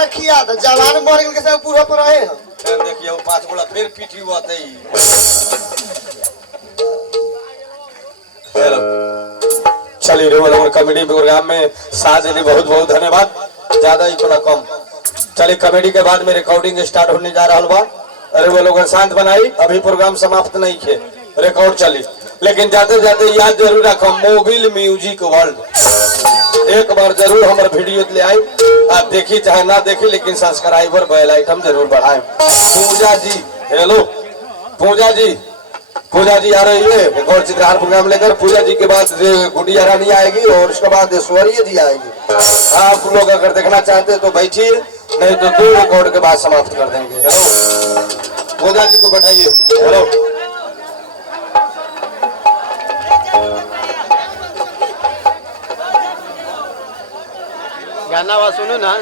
अंडा खिया था जवान मर गेल के सब पूरा पर रहे हम फिर देखिए वो 5 गोला फिर पीठी हुआ थे हेलो चलिए रेवल कॉमेडी प्रोग्राम में साथ देने बहुत बहुत धन्यवाद ज्यादा ही थोड़ा कम चलिए कॉमेडी के बाद में रिकॉर्डिंग स्टार्ट होने जा रहा बा अरे वो लोग शांत बनाई अभी प्रोग्राम समाप्त नहीं थे रिकॉर्ड चली लेकिन जाते जाते याद जरूर रखो मोबिल म्यूजिक वर्ल्ड एक बार जरूर हमारे वीडियो ले आई आप देखी चाहे ना देखी लेकिन सब्सक्राइबर बेल आइटम जरूर बढ़ाएं पूजा जी हेलो पूजा जी आ रही है एक और चित्रहार प्रोग्राम लेकर पूजा जी के बाद गुड़िया रानी आएगी और उसके बाद ऐश्वर्या जी आएगी आप लोग अगर देखना चाहते हैं तो बैठिए नहीं तो 2 रिकॉर्ड के बाद समाप्त कर देंगे हेलो पूजा जी को बैठाइए हेलो गाना सुनो ना